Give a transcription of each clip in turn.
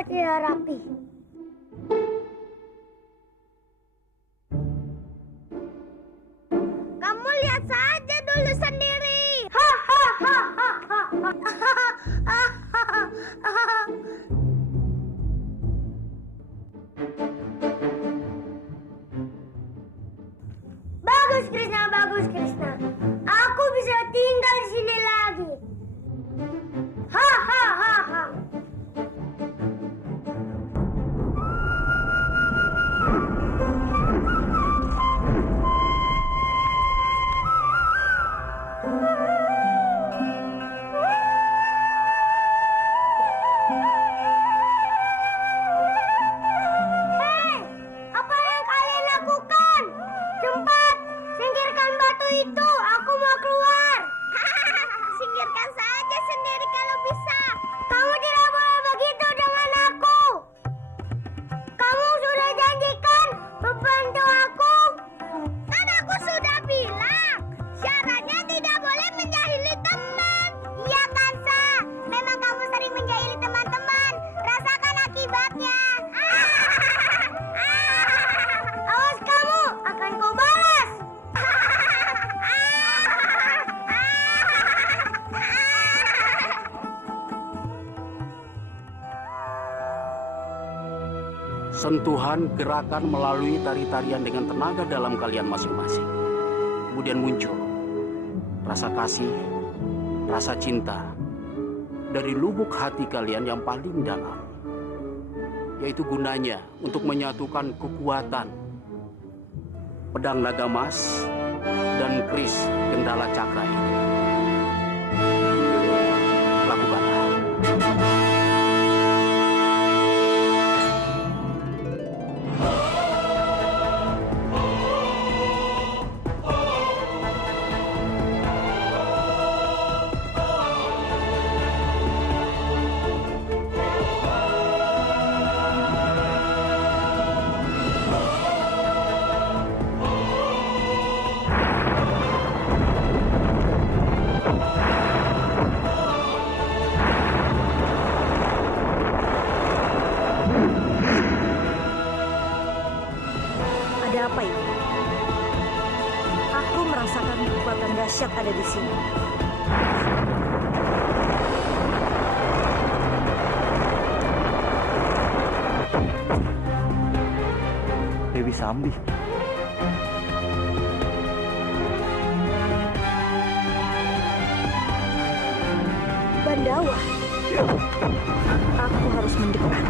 kau tidak rapi. Kamu lihat saja dulu sendiri. Bagus Krishna, bagus Krishna. Aku bisa tinggal di sini lagi. Hahaha. Hei, apa yang kalian lakukan? Cepat, singkirkan batu itu. Aku mau keluar. Singkirkan saja sendiri kalau bisa. Kamu tidak boleh begitu dengan aku. Kamu sudah janjikan membantu aku. Kan aku sudah bilang, syaratnya tidak boleh menjahili teman. Iya kan, Sa? Memang kamu sering menjahili teman-teman. Rasakan akibatnya. Awas kamu, akan kau balas. Sentuhan gerakan melalui tari-tarian dengan tenaga dalam kalian masing-masing. Kemudian muncul rasa kasih, rasa cinta dari lubuk hati kalian yang paling dalam. Yaitu gunanya untuk menyatukan kekuatan pedang naga emas dan keris gendala cakra ini. Lakukanlah. Ada apa ini? Aku merasakan kekuatan dahsyat ada di sini. Dewi Sambi. Bandawa. Aku harus mendekat.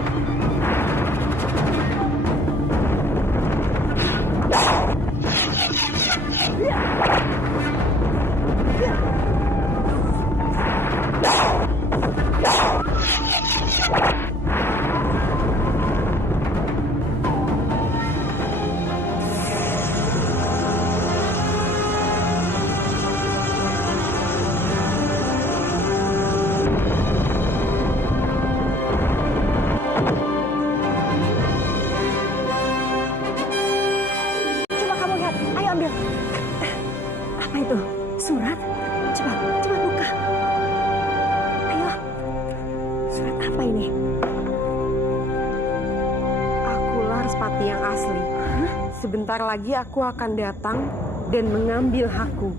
Coba kamu lihat, ayo ambil. Apa itu? Surat? Coba buka. Ayo. Surat apa ini? Akulah Respati yang asli. Sebentar lagi aku akan datang dan mengambil hakku.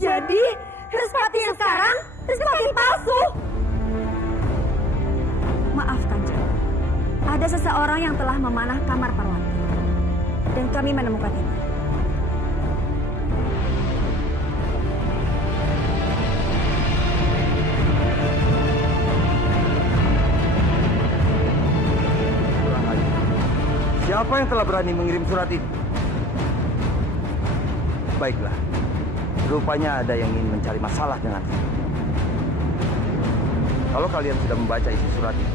Jadi, Respati yang sekarang Respati palsu. Maaf Kanjeng, ada seseorang yang telah memanah kamar Parwati dan kami menemukan ini. Siapa yang telah berani mengirim surat ini? Baiklah, rupanya ada yang ingin mencari masalah dengan saya. Kalau kalian sudah membaca isi surat ini,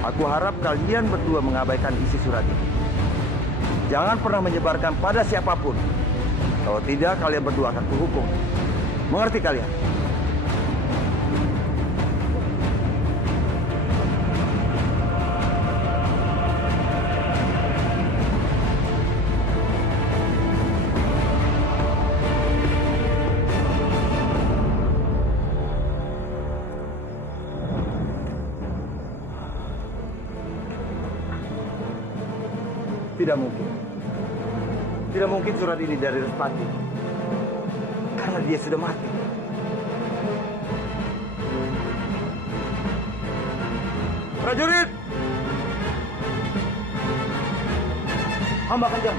aku harap kalian berdua mengabaikan isi surat ini. Jangan pernah menyebarkan pada siapapun. Kalau tidak, kalian berdua akan kuhukum. Mengerti kalian? Tidak mungkin. Tidak mungkin surat ini dari Respati. Karena dia sudah mati. Prajurit! Hamba Kanjeng.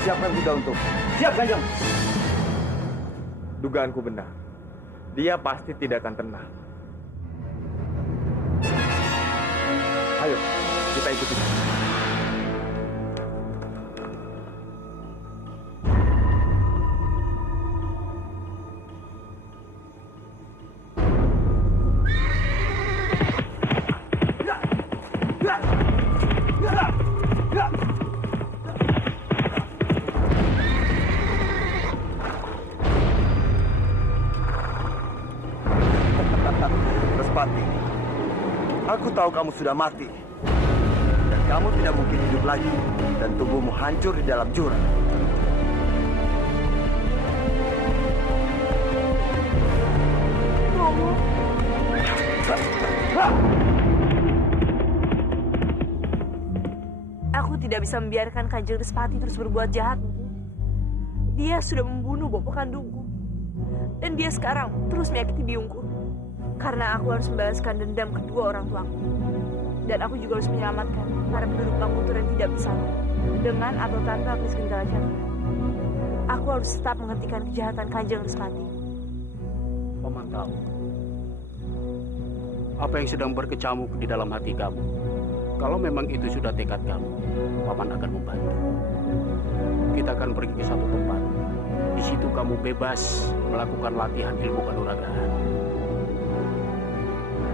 Siapkan kuda untuk. Siap Kanjeng. Dugaanku benar. Dia pasti tidak akan tenang. Ayo, kita ikuti. Respati, aku tahu kamu sudah mati. Dan kamu tidak mungkin hidup lagi. Dan tubuhmu hancur di dalam jurang. Romo. Aku tidak bisa membiarkan Kanjeng Respati terus berbuat jahat. Dia sudah membunuh Bopo kandungku. Dan dia sekarang terus menyakiti biungku. Karena aku harus membalaskan dendam kedua orang tuaku. Dan aku juga harus menyelamatkan para penduduk Makutur yang tidak bersalah. Dengan atau tanpa Priscindala Jati. Aku harus tetap menghentikan kejahatan Kanjeng Respati. Paman tahu apa yang sedang berkecamuk di dalam hati kamu. Kalau memang itu sudah tekad kamu, Paman akan membantu. Kita akan pergi ke satu tempat. Di situ kamu bebas melakukan latihan ilmu kanuragaan.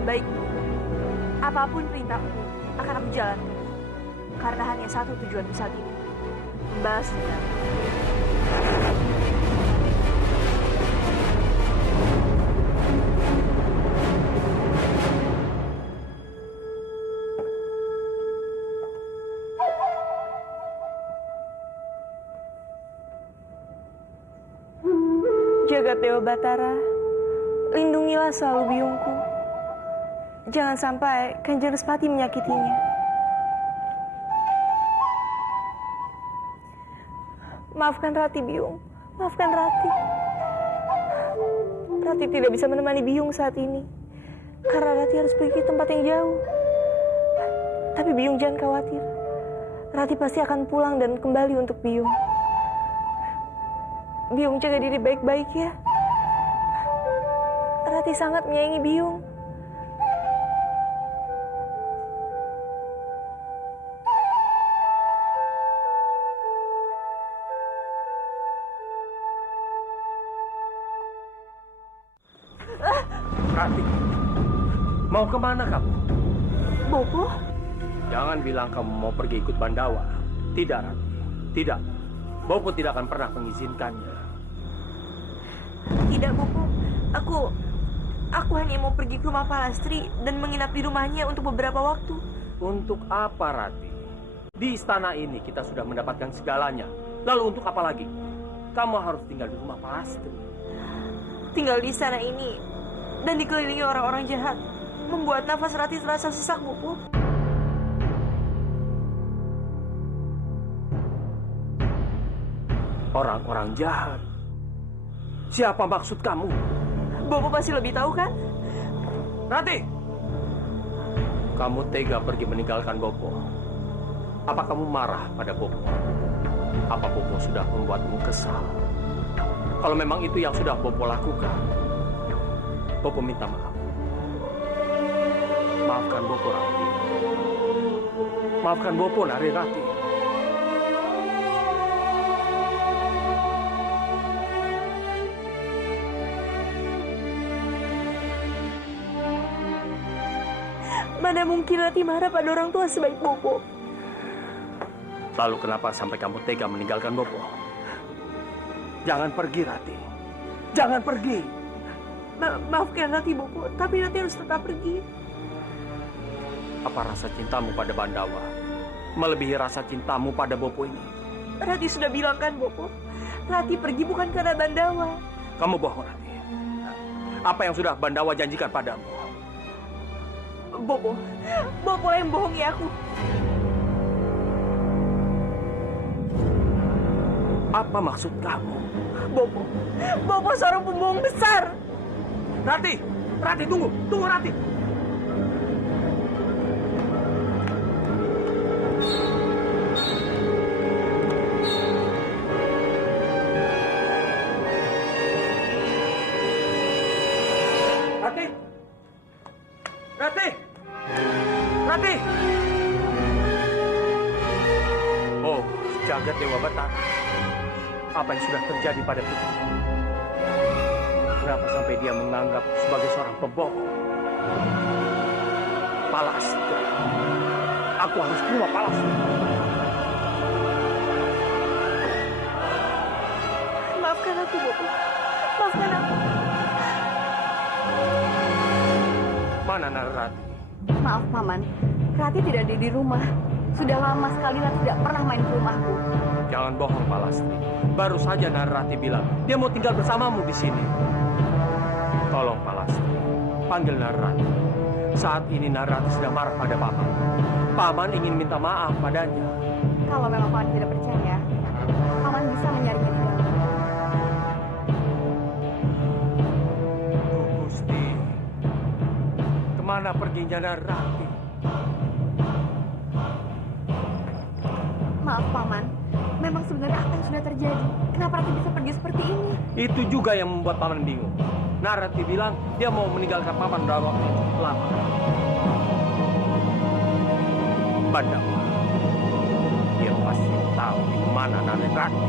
Baik, apapun perintahmu akan aku jalankan. Karena hanya satu tujuan saat ini, membalas dendam. Jagat Dewa Batara, lindungilah selalu biungku. Jangan sampai Kanjeng Respati menyakitinya. Maafkan Rati, Biung. Maafkan Rati. Rati tidak bisa menemani Biung saat ini. Karena Rati harus pergi ke tempat yang jauh. Tapi Biung jangan khawatir. Rati pasti akan pulang dan kembali untuk Biung. Biung jaga diri baik-baik ya. Rati sangat menyayangi Biung. Rati, mau kemana kamu? Bopo? Jangan bilang kamu mau pergi ikut Bandawa. Tidak, Rati. Tidak. Bopo tidak akan pernah mengizinkannya. Tidak, Bopo. Aku hanya mau pergi ke rumah Palastri dan menginap di rumahnya untuk beberapa waktu. Untuk apa, Rati? Di istana ini kita sudah mendapatkan segalanya. Lalu untuk apa lagi? Kamu harus tinggal di rumah Palastri. Tinggal di istana ini dan dikelilingi orang-orang jahat membuat nafas Rati terasa sesak, Bopo. Orang-orang jahat. Siapa maksud kamu? Bopo pasti lebih tahu kan? Rati! Kamu tega pergi meninggalkan Bopo. Apa kamu marah pada Bopo? Apa Bopo sudah membuatmu kesal? Kalau memang itu yang sudah Bopo lakukan, Bopo minta maaf. Maafkan Bopo, Rati. Maafkan Bopo, Nari Rati. Mana mungkin Rati marah pada orang tua sebaik Bopo? Lalu kenapa sampai kamu tega meninggalkan Bopo? Jangan pergi, Rati. Jangan pergi. Maafkan Rati, Bopo, tapi Rati harus tetap pergi. Apa rasa cintamu pada Bandawa melebihi rasa cintamu pada Bopo ini? Rati sudah bilang kan, Bopo. Rati pergi bukan karena Bandawa. Kamu bohong, Rati. Apa yang sudah Bandawa janjikan padamu? Bopo yang bohongi aku. Apa maksud kamu? Bopo seorang pembohong besar. Rati, tunggu Rati. Rati. Oh, jagat Dewa Batara. Apa yang sudah terjadi pada putri? Kenapa sampai dia menganggap sebagai seorang pembohong? Palastra. Aku harus keluar Palastra. Maafkan aku, Bopo. Maafkan aku. Mana Narrati? Maaf, Paman. Rati tidak ada di rumah. Sudah lama sekali Rati tidak pernah main ke rumahku. Jangan bohong, Palastri. Baru saja Narrati bilang dia mau tinggal bersamamu di sini. Tolong, Palastri, panggil Narrati. Saat ini Narrati sedang marah pada Paman. Paman ingin minta maaf padanya. Kalau memang Paman tidak percaya, Paman bisa mencarinya di dalam. Oh, Gusti, kemana perginya Narrati? Maaf, Paman. Memang sebenarnya apa yang sudah terjadi? Kenapa Rati bisa pergi seperti ini? Itu juga yang membuat Paman bingung. Narrati bilang dia mau meninggalkan Paman dalam waktu yang cukup lama. Pandawa, dia pasti tahu di mana Narrati.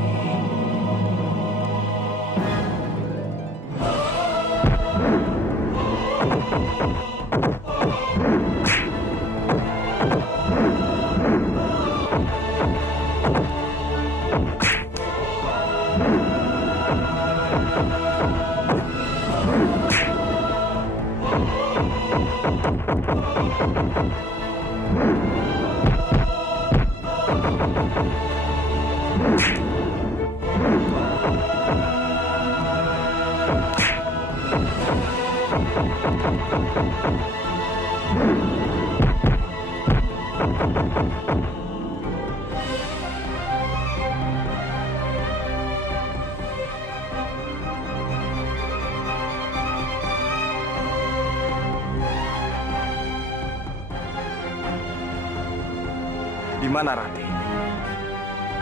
Di mana Rati?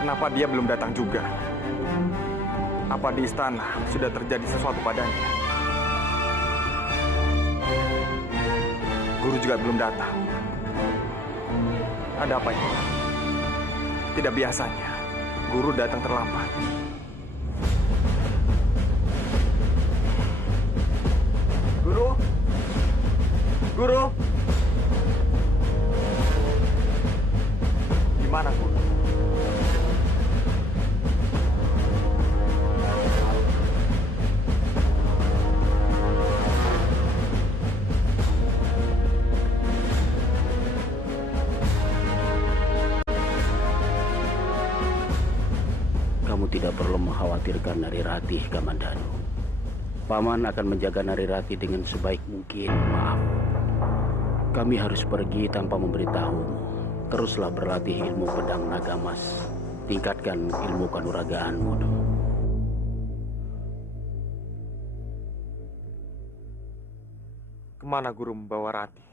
Kenapa dia belum datang juga? Apa di istana sudah terjadi sesuatu padanya? Guru juga belum datang. Ada apa ini? Tidak biasanya guru datang terlambat. Guru? Guru? Di mana guru? Kamu tidak perlu mengkhawatirkan Narirati, Kamandanu. Paman akan menjaga Narirati dengan sebaik mungkin. Maaf, kami harus pergi tanpa memberitahumu. Teruslah berlatih ilmu pedang naga emas. Tingkatkan ilmu kanuragaanmu. Kemana guru membawa Rati?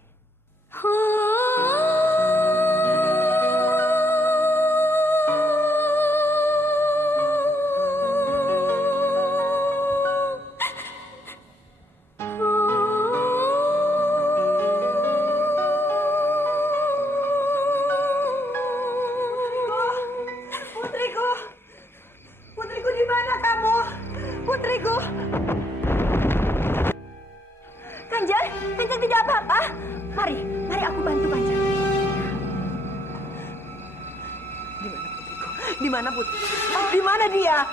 Putriku, di mana kamu? Putriku. Kanjeng tidak apa-apa. Mari aku bantu Kanjeng. Di mana putri? Di mana dia?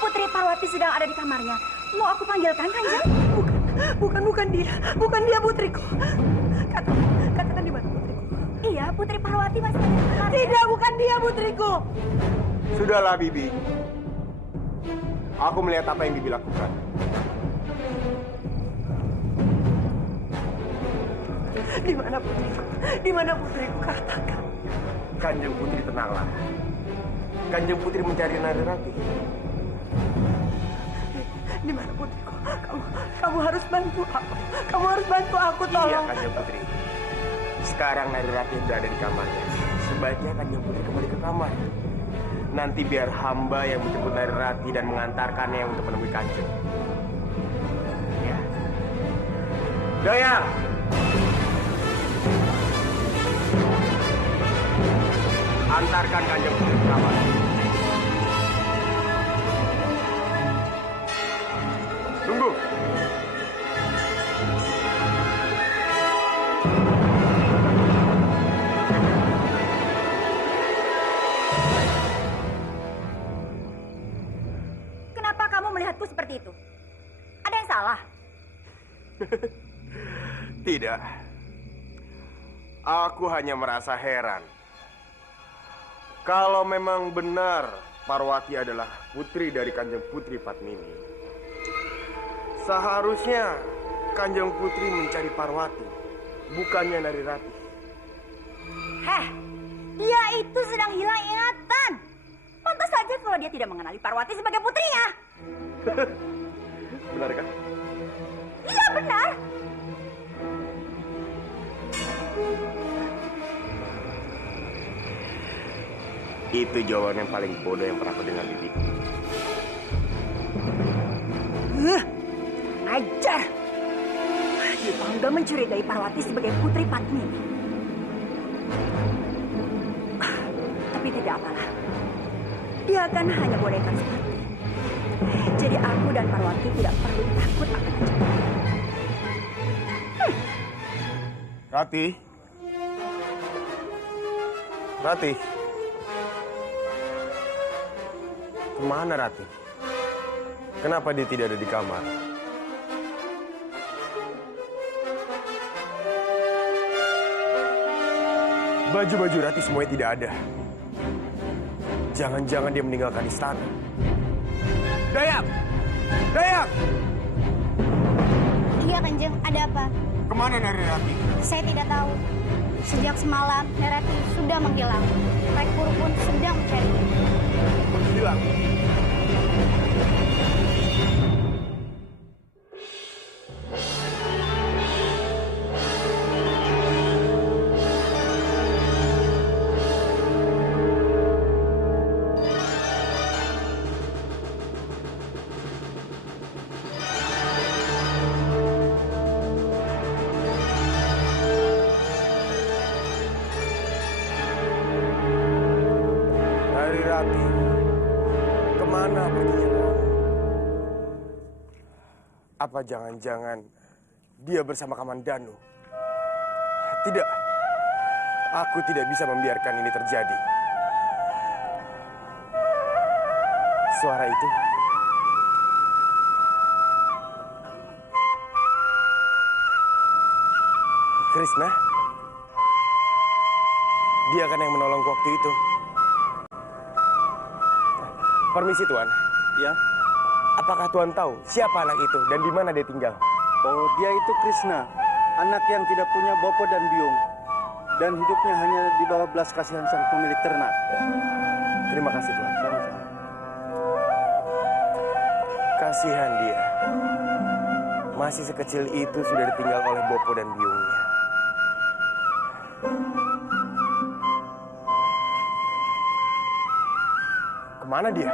Putri Parwati sedang ada di kamarnya. Mau aku panggilkan Kanjeng? Bukan dia. Bukan dia putriku. Katakan di mana putriku? Iya, Putri Parwati masih ada di kamarnya. Tidak, bukan dia putriku. Sudahlah, Bibi. Aku melihat apa yang Bibi lakukan. Di mana putriku? Di mana putriku? Katakan. Kanjeng Putri tenanglah. Kanjeng Putri mencari Narirati. Di mana putriku? Kamu harus bantu aku. Kamu harus bantu aku, tolong. Iya, Kanjeng Putri. Sekarang Narirati berada di kamarnya. Sebaiknya Kanjeng Putri kembali ke kamar. Nanti biar hamba yang menjemput Narirati dan mengantarkannya untuk menemui Kanjeng. Ya. Dayang! Antarkan Kanjeng Putri ke kamar. Tunggu. Kenapa kamu melihatku seperti itu? Ada yang salah? Tidak. Aku hanya merasa heran. Kalau memang benar Parwati adalah putri dari Kanjeng Putri Padmini, seharusnya Kanjeng Putri mencari Parwati, bukannya Narirati. Heh, dia itu sedang hilang ingatan. Pantas saja kalau dia tidak mengenali Parwati sebagai putrinya. Benarkah? Iya, benar. Itu jawaban yang paling bodoh yang pernah aku dengar, Bibi. Ajar. Dia bangga mencurigai Parwati sebagai putri Padmini. Tapi tidak apalah. Dia akan hanya boneka sepatu. Jadi aku dan Parwati tidak perlu takut akan ancaman. Rati. Rati. Kemana Rati? Kenapa dia tidak ada di kamar? Baju-baju Rati semuanya tidak ada. Jangan-jangan dia meninggalkan istana. Dayang! Dayang! Iya, Kanjeng. Ada apa? Kemana Narirati? Saya tidak tahu. Sejak semalam, Nerati sudah menghilang. Tek Puru pun sedang mencarinya. Hilang. Narirati, kemana perginya kamu? Apa jangan-jangan dia bersama Kamandanu? Tidak, aku tidak bisa membiarkan ini terjadi. Suara itu Krishna. Dia kan yang menolongku waktu itu. Permisi Tuan. Ya. Apakah Tuan tahu siapa anak itu dan di mana dia tinggal? Oh, dia itu Krishna, anak yang tidak punya bopo dan biung, dan hidupnya hanya di bawah belas kasihan sang pemilik ternak. Terima kasih Tuan. Sama-sama. Kasihan dia. Masih sekecil itu sudah ditinggal oleh bopo dan biungnya. Kemana dia?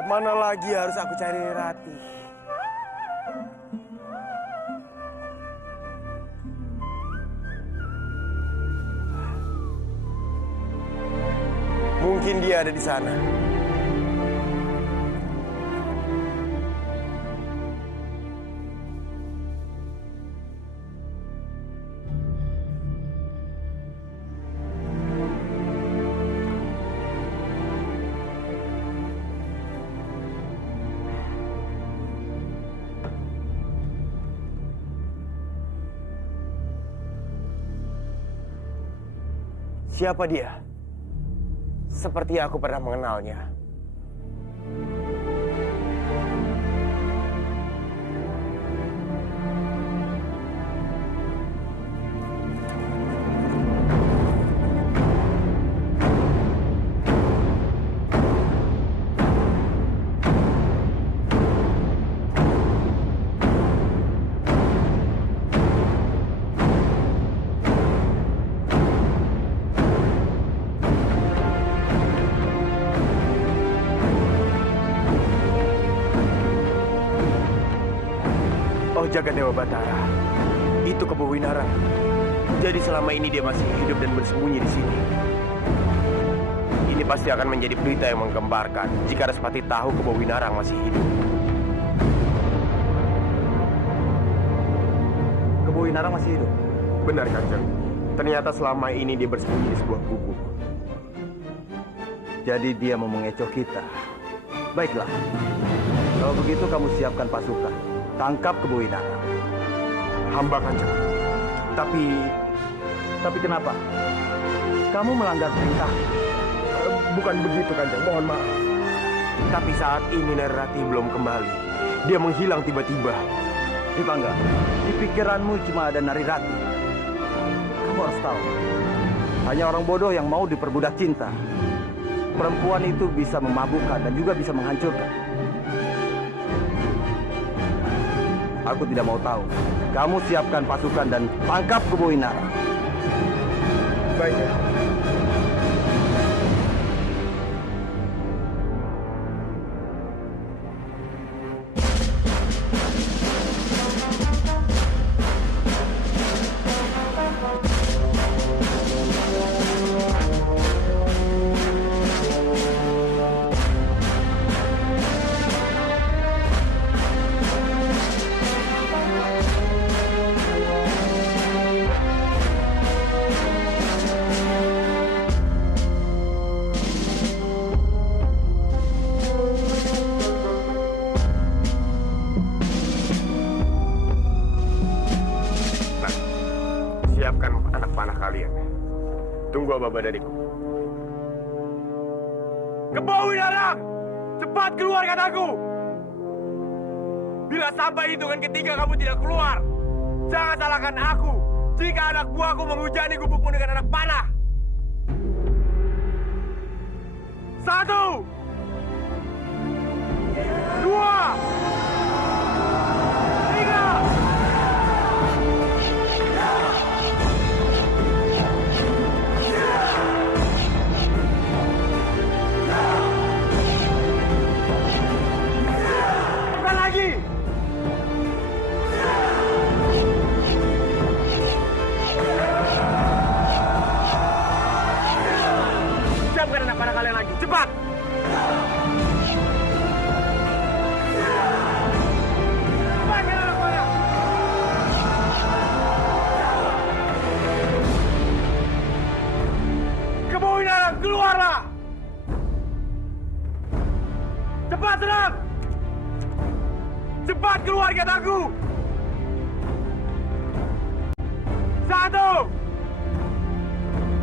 Kemana lagi harus aku cari Rati? Mungkin dia ada di sana. Siapa dia? Seperti aku pernah mengenalnya. jagat Dewa Batara. Itu Kebo Winarang. Jadi selama ini dia masih hidup dan bersembunyi di sini. Ini pasti akan menjadi berita yang menggemparkan jika Respati tahu Kebo Winarang masih hidup. Kebo Winarang masih hidup? Benar, Kanjeng. Ternyata selama ini dia bersembunyi di sebuah gubuk. Jadi dia mau mengecoh kita. Baiklah. Kalau begitu kamu siapkan pasukan. Tangkap Kebo Winarang. Hamba, Kanjeng. Tapi kenapa? Kamu melanggar perintah. Bukan begitu, Kanjeng. Mohon maaf. Tapi saat ini Narirati belum kembali. Dia menghilang tiba-tiba. Dipangga, di pikiranmu cuma ada Narirati. Kamu harus tahu, hanya orang bodoh yang mau diperbudak cinta. Perempuan itu bisa memabukkan dan juga bisa menghancurkan. Aku tidak mau tahu. Kamu siapkan pasukan dan tangkap Kebo Winarang. Baik, ya. Siapkan anak panah kalian. Tunggu aba-aba dariku. Kebo Winarang! Cepat keluar, kataku! Bila sampai hitungan ketiga kamu tidak keluar, jangan salahkan aku jika anak buahku menghujani gubukmu dengan anak panah. 1, 2, 3. Siapkan anak panah kalian lagi, cepat! Cepatkan anak panah! Kebo Winarang, keluarlah! Cepat, serang! Cepat keluar, kataku! 1,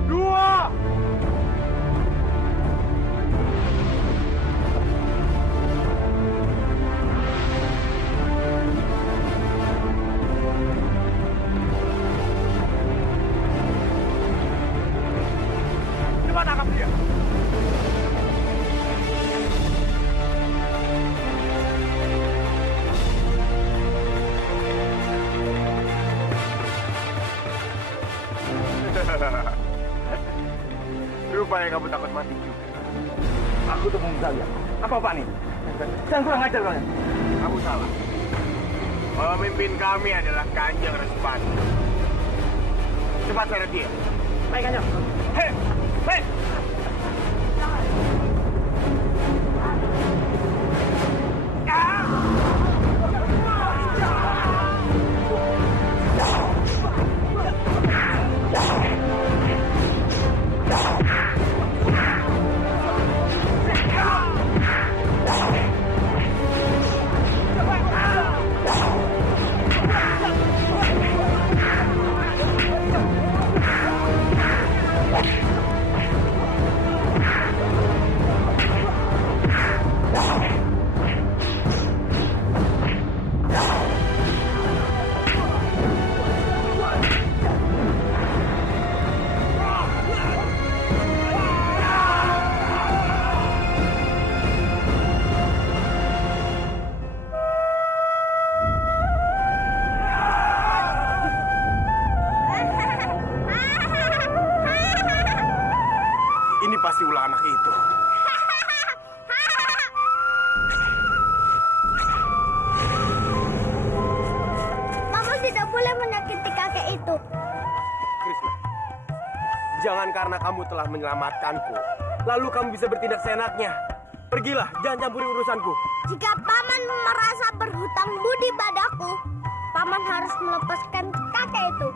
2. Cepat tangkap dia. Rupanya kamu takut mati juga. Aku tuh mau kalian. Apa-apa nih? Jangan kurang ajar kalian. Kamu salah. Pemimpin kami adalah Kanjeng Respati. Cepat seret dia. Baik, Kanjeng. Hei! Hei! Ini pasti ulah anak itu. tidak boleh menyakiti kakek itu. Krishna, jangan karena kamu telah menyelamatkanku, lalu kamu bisa bertindak seenaknya. Pergilah, jangan campuri urusanku. Jika paman merasa berhutang budi padaku, paman harus melepaskan kakek itu.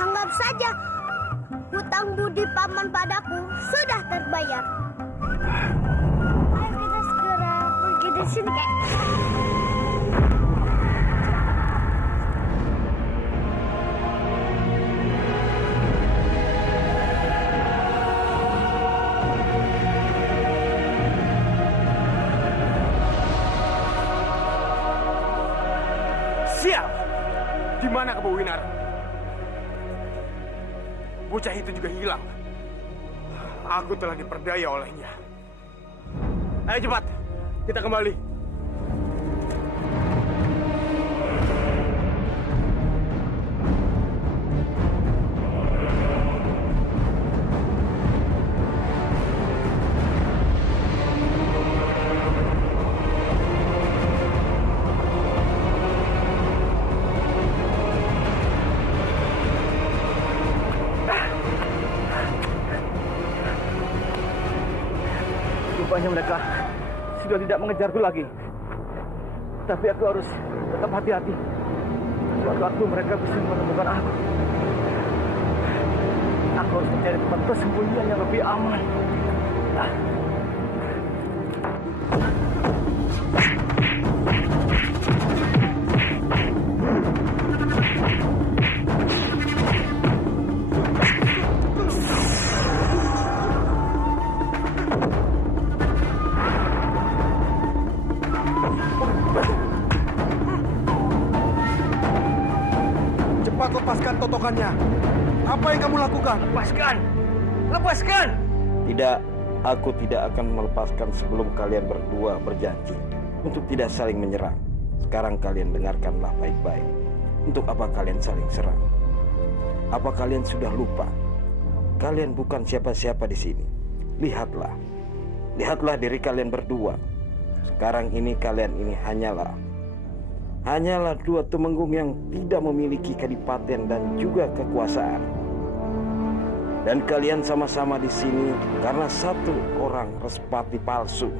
Anggap saja hutang budi paman padaku sudah terbayar. Ayo kita segera pergi dari sini, kek. Siap! Di mana Kebo Winara? Bocah itu juga hilang. Aku telah diperdaya olehnya. Ayo cepat, kita kembali. Rupanya mereka sudah tidak mengejarku lagi. Tapi aku harus tetap hati-hati. Suatu-waktu mereka bisa menemukan aku. Aku harus mencari tempat persembunyian yang lebih aman. Cepat lepaskan totokannya. Apa yang kamu lakukan? Lepaskan! Lepaskan! Tidak, aku tidak akan melepaskan sebelum kalian berdua berjanji untuk tidak saling menyerang. Sekarang kalian dengarkanlah baik-baik. Untuk apa kalian saling serang? Apa kalian sudah lupa? Kalian bukan siapa-siapa di sini. Lihatlah. Lihatlah diri kalian berdua. Sekarang ini kalian ini hanyalah dua tumenggung yang tidak memiliki kadipaten dan juga kekuasaan. Dan kalian sama-sama di sini karena satu orang Respati palsu.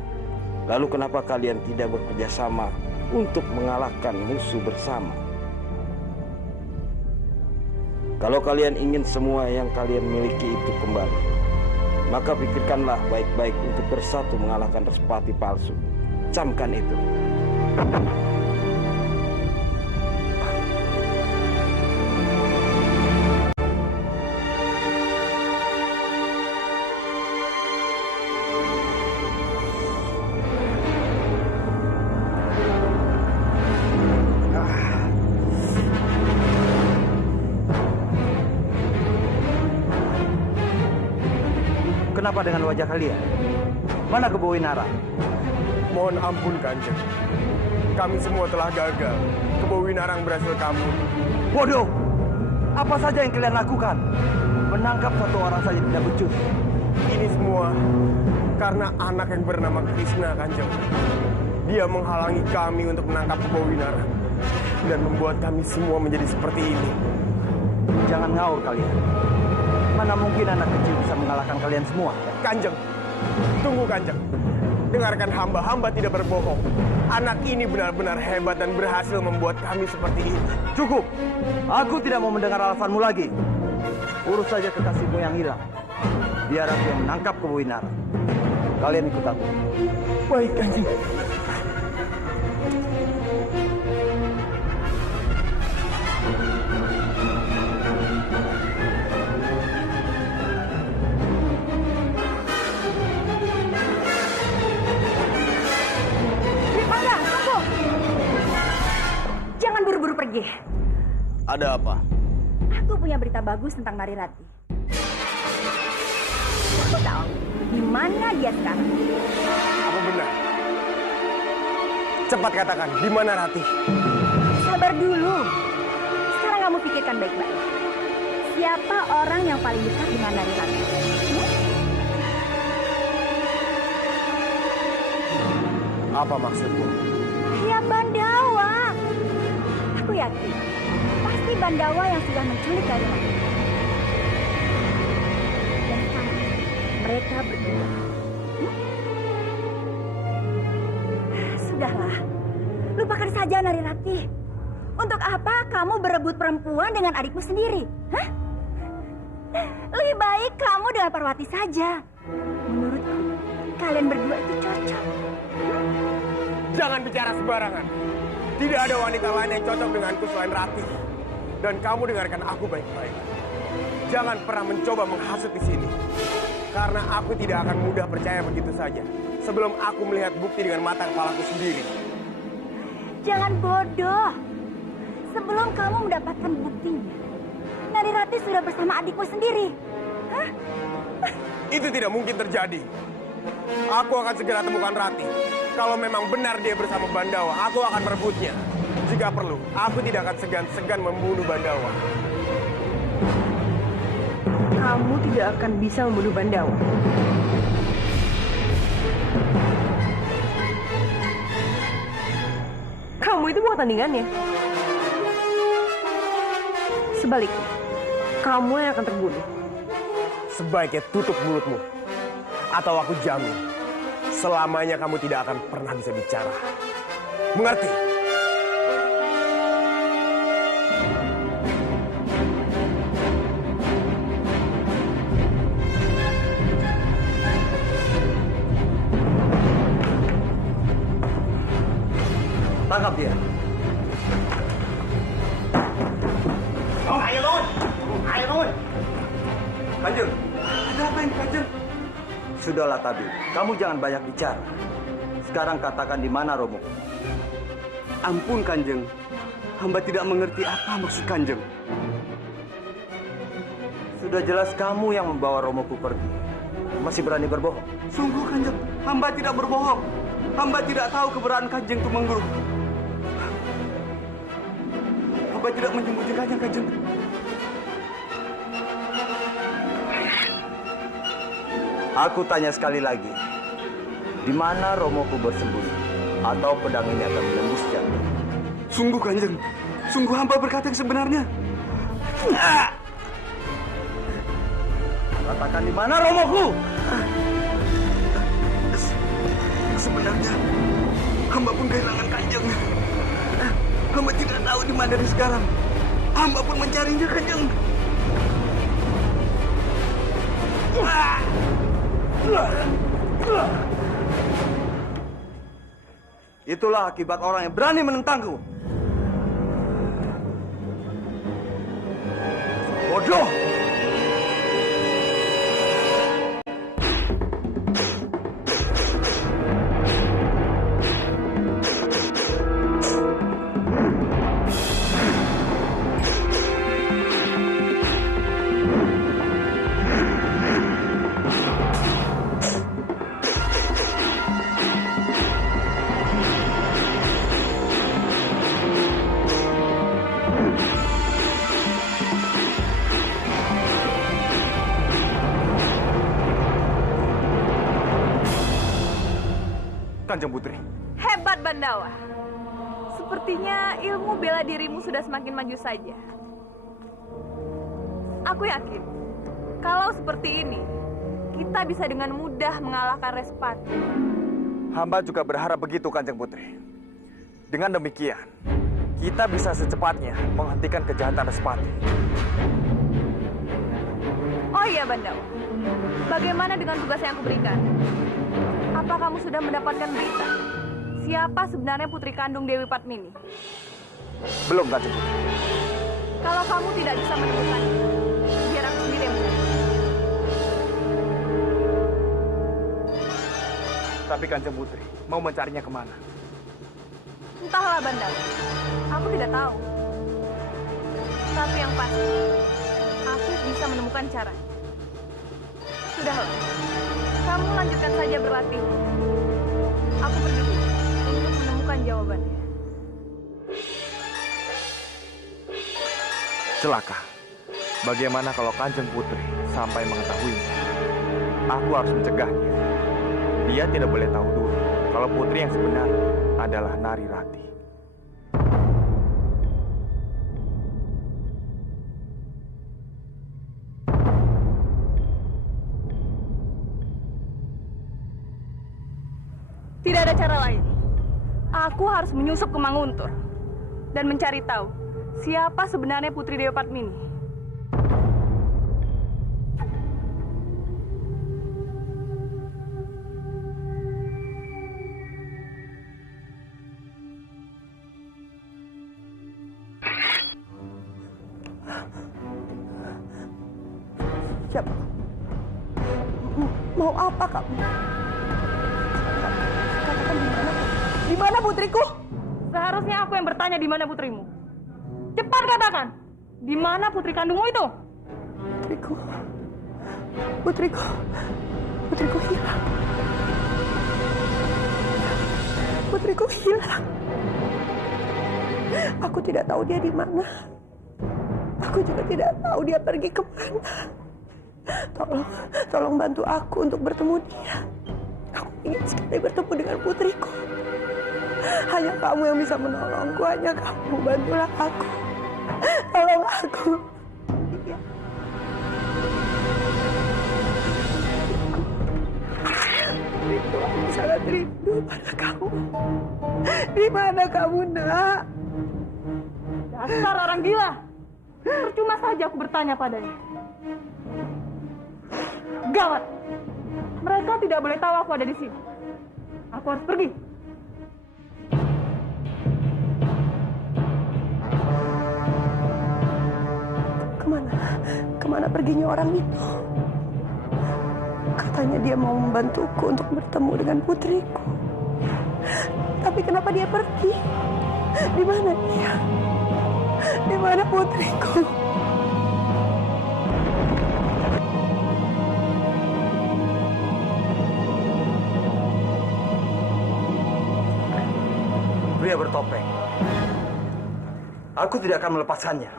Lalu kenapa kalian tidak bekerja sama untuk mengalahkan musuh bersama? Kalau kalian ingin semua yang kalian miliki itu kembali, maka pikirkanlah baik-baik untuk bersatu mengalahkan Respati palsu. Camkan itu. Kenapa dengan wajah kalian? Mana Kebo Winara? Mohon ampun, Kanjeng. Kami semua telah gagal. Kebo Winarang berhasil kabur. Bodoh! Apa saja yang kalian lakukan? Menangkap satu orang saja tidak becus. Ini semua karena anak yang bernama Krishna, Kanjeng. Dia menghalangi kami untuk menangkap Kebo Winarang dan membuat kami semua menjadi seperti ini. Jangan ngaur kalian. Mana mungkin anak kecil bisa mengalahkan kalian semua? Kanjeng, tunggu Kanjeng. Dengarkan hamba, hamba tidak berbohong. Anak ini benar-benar hebat dan berhasil membuat kami seperti ini. Cukup. Aku tidak mau mendengar alasanmu lagi. Urus saja kekasihmu yang hilang. Biar aku yang menangkap Kebo Winara. Kalian ikut aku. Baik, Kanjeng. Buru-buru pergi. Ada apa? Aku punya berita bagus tentang Narirati. Aku tahu di mana dia sekarang. Apa benar? Cepat katakan, di mana Rati? Sabar dulu. Sekarang kamu pikirkan baik-baik. Siapa orang yang paling dekat dengan Narirati? Apa maksudmu? Ya Bandawa. Aku yakin laki-laki Bandawa yang sudah menculik Narirati. Dan sekarang mereka berdua. Sudahlah, lupakan saja Narirati. Untuk apa kamu berebut perempuan dengan adikmu sendiri? Hah? Lebih baik kamu dengan Parwati saja. Menurutku, kalian berdua itu cocok. Jangan bicara sembarangan. Tidak ada wanita lain yang cocok denganku selain Ratih. Dan kamu dengarkan aku baik-baik. Jangan pernah mencoba menghasut di sini. Karena aku tidak akan mudah percaya begitu saja. Sebelum aku melihat bukti dengan mata kepalaku sendiri. Jangan bodoh. Sebelum kamu mendapatkan buktinya, Narirati sudah bersama adikmu sendiri. Hah? Itu tidak mungkin terjadi. Aku akan segera temukan Ratih. Kalau memang benar dia bersama Bandawa, aku akan merebutnya. Jika perlu, aku tidak akan segan-segan membunuh Bandawa. Kamu tidak akan bisa membunuh Bandawa. Kamu itu bukan tandingannya. Sebaliknya, kamu yang akan terbunuh. Sebaiknya tutup mulutmu. Atau aku jamin, selamanya kamu tidak akan pernah bisa bicara. Mengerti? Tangkap dia. Ayo bangun! Ayo bangun! Kanjeng, ada apa ini Kanjeng? Sudahlah Tabib, kamu jangan banyak bicara. Sekarang katakan di mana Romo. Ampun Kanjeng, hamba tidak mengerti apa maksud Kanjeng. Sudah jelas kamu yang membawa Romoku pergi. Masih berani berbohong? Sungguh Kanjeng, hamba tidak berbohong. Hamba tidak tahu keberadaan Kanjeng Tumenggung. Hamba tidak menyembunyikannya Kanjeng. Aku tanya sekali lagi, di mana Romoku bersembunyi? Atau pedang ini akan menembus jantung? Sungguh Kanjeng, sungguh hamba berkata yang sebenarnya. Katakan di mana Romoku? Sebenarnya, hamba pun kehilangan Kanjeng. Hamba tidak tahu di mana dia sekarang. Hamba pun mencarinya Kanjeng. Itulah akibat orang yang berani menentangku. Bodoh! Kanjeng Putri. Hebat Bandawa. Sepertinya ilmu bela dirimu sudah semakin maju saja. Aku yakin, kalau seperti ini, kita bisa dengan mudah mengalahkan Respati. Hamba juga berharap begitu, Kanjeng Putri. Dengan demikian, kita bisa secepatnya menghentikan kejahatan Respati. Oh iya Bandawa, bagaimana dengan tugas yang aku berikan? Apa kamu sudah mendapatkan berita? Siapa sebenarnya putri kandung Dewi Padmini? Belum, Kanjeng Putri. Kalau kamu tidak bisa menemukannya, biar aku sendiri yang mencari. Tapi Kanjeng Putri, mau mencarinya kemana? Entahlah Bandawa, aku tidak tahu. Tapi yang pasti, aku bisa menemukan cara. Sudahlah, kamu lanjutkan saja berlatih. Aku pergi dulu untuk menemukan jawabannya. Celaka. Bagaimana kalau Kanjeng Putri sampai mengetahuinya? Aku harus mencegahnya. Dia tidak boleh tahu dulu kalau putri yang sebenarnya adalah Narirati. Tidak ada cara lain. Aku harus menyusup ke Manguntur dan mencari tahu siapa sebenarnya Putri Dewa Padmini. Siapa? Mau apa kamu? Katakan di mana? Di mana putriku? Seharusnya aku yang bertanya di mana putrimu. Cepat katakan, di mana putri kandungmu itu? Putriku, putriku, putriku hilang. Putriku hilang. Aku tidak tahu dia di mana. Aku juga tidak tahu dia pergi kemana. Tolong bantu aku untuk bertemu dia. Aku ingin sekali bertemu dengan putriku. Hanya kamu yang bisa menolongku. Hanya kamu, bantulah aku. Tolong aku. Iya. Putriku, aku sangat rindu pada kamu. Di mana kamu, nak? Dasar orang gila. Percuma saja aku bertanya padanya. Gawat. Mereka tidak boleh tahu aku ada di sini. Aku harus pergi. Kemana perginya orang itu? Katanya dia mau membantuku untuk bertemu dengan putriku. Tapi kenapa dia pergi? Di mana dia? Di mana putriku? Pria bertopeng. Aku tidak akan melepaskannya.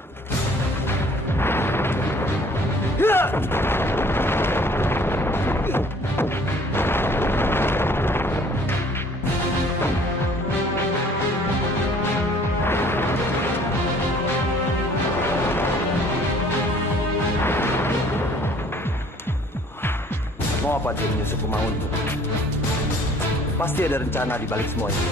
Mau apa dia menyusup ke Manguntur? Pasti ada rencana di balik semua ini.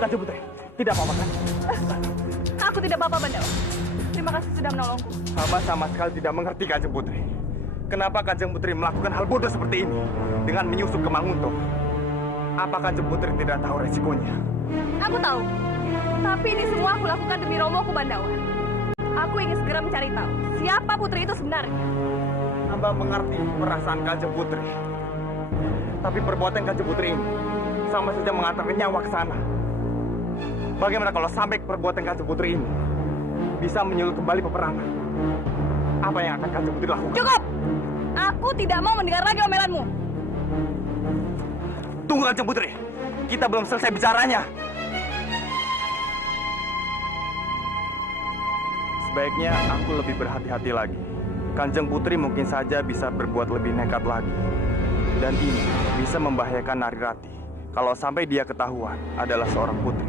Kanjeng Putri, tidak apa-apa kan? Aku tidak apa-apa, Bandawa. Terima kasih sudah menolongku. Hamba sama sekali tidak mengerti Kanjeng Putri. Kenapa Kanjeng Putri melakukan hal bodoh seperti ini dengan menyusup ke Manguntur? Apa Kanjeng Putri tidak tahu resikonya? Aku tahu. Tapi ini semua aku lakukan demi Romoku, Bandawa. Aku ingin segera mencari tahu siapa putri itu sebenarnya. Hamba mengerti perasaan Kanjeng Putri. Tapi perbuatan Kanjeng Putri ini sama saja mengantarkan nyawa ke sana. Bagaimana kalau sampai perbuatan Kanjeng Putri ini bisa menyulut kembali peperangan? Apa yang akan Kanjeng Putri lakukan? Cukup! Aku tidak mau mendengar lagi omelanmu. Tunggu Kanjeng Putri, kita belum selesai bicaranya. Sebaiknya aku lebih berhati-hati lagi. Kanjeng Putri mungkin saja bisa berbuat lebih nekat lagi. Dan ini bisa membahayakan Narirati kalau sampai dia ketahuan adalah seorang putri.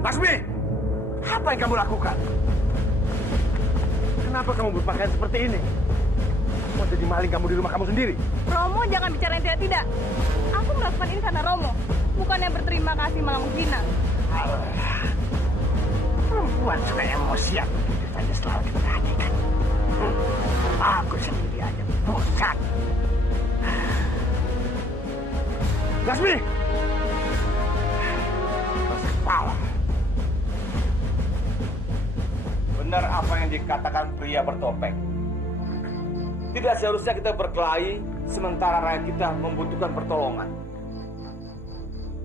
Laksmi, apa yang kamu lakukan? Kenapa kamu berpakaian seperti ini? Mau jadi maling kamu di rumah kamu sendiri? Romo, jangan bicara yang tidak-tidak. Aku melakukan ini karena Romo. Bukannya berterima kasih malah menghina. Perempuan suka emosian begitu saja selalu diperhatikan. Aku sendiri aja bosan. Laksmi! Kepala. Benar apa yang dikatakan pria bertopeng. Tidak seharusnya kita berkelahi sementara rakyat kita membutuhkan pertolongan.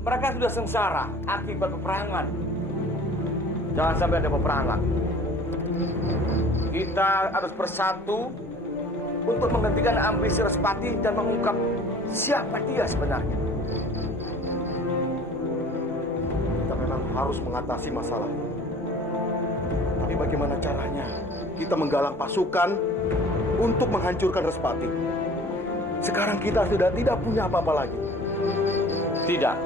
Mereka sudah sengsara akibat peperangan. Jangan sampai ada peperangan. Kita harus bersatu untuk menghentikan ambisi Respati dan mengungkap siapa dia sebenarnya. Kita memang harus mengatasi masalah. Tapi bagaimana caranya? kita menggalang pasukan untuk menghancurkan Respati. Sekarang kita sudah tidak punya apa-apa lagi. Tidak.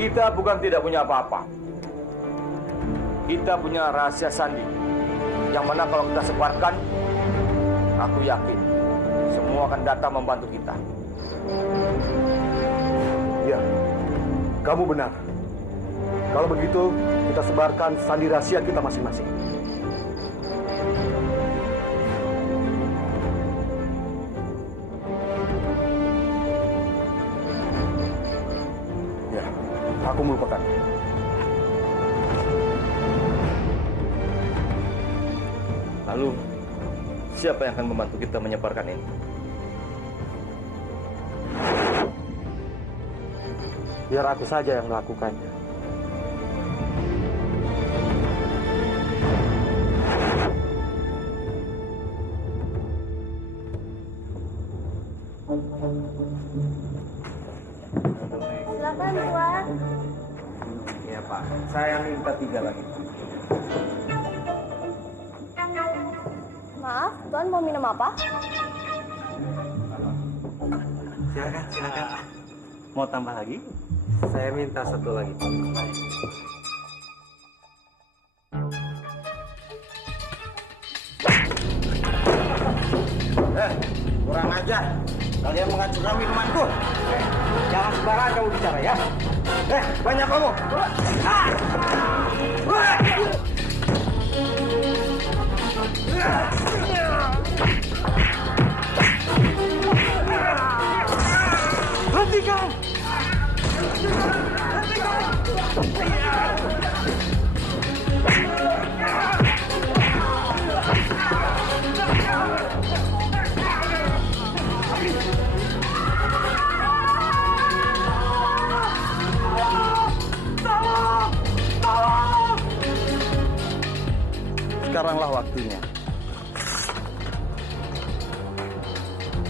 Kita bukan tidak punya apa-apa. Kita punya rahasia sandi. Yang mana kalau kita sebarkan, aku yakin semua akan datang membantu kita. Ya, kamu benar. Kalau begitu, kita sebarkan sandi rahasia kita masing-masing. Ya, aku melupakan. Lalu, siapa yang akan membantu kita menyebarkan ini? Biar aku saja yang melakukannya. Silakan Tuan. Iya Pak, saya minta 3 lagi. Maaf, Tuan mau minum apa? Silakan. Mau tambah lagi? Saya minta 1 lagi. Kurang ajar. Kalian menghancurkan minumanku. Jangan sembarangan kamu bicara ya. Banyak kamu. Hentikan! Sekaranglah waktunya.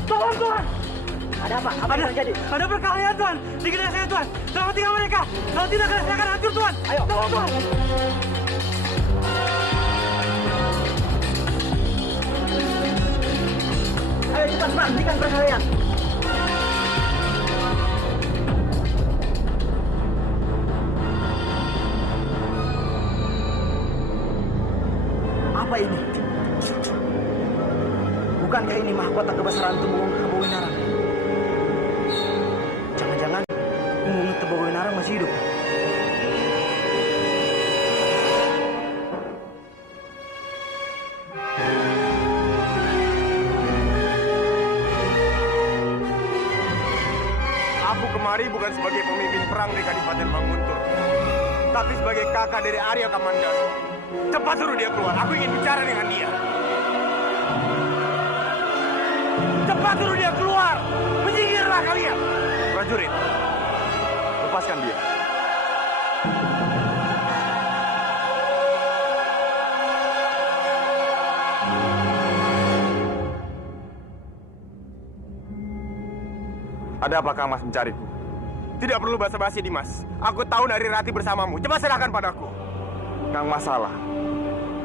Tolong Tuan! Ada apa? Apa yang terjadi? Ada perkelahian Tuan! Di kedai saya Tuan! Selamatikan mereka! Kalau tidak kedai saya akan hancur Tuan! Ayo, tolong Tuan! Ayo cepat hentikan perkelahian. Apa ini? Bukankah ini mahkota kebesaran Tumenggung Tebowinarang? Jangan-jangan Tumenggung Tebowinarang masih hidup. Aku kemari bukan sebagai pemimpin perang di Kadipaten Manguntur, tapi sebagai kakak dari Arya Kamandanu. Cepat suruh dia keluar. Aku ingin bicara dengan dia. Cepat suruh dia keluar. Menyingkirlah kalian. Prajurit, lepaskan dia. Ada apa Kang Mas mencariku? Tidak perlu basa-basi Dimas. Aku tahu Narirati bersamamu. Cepat serahkan padaku. Kang Mas salah.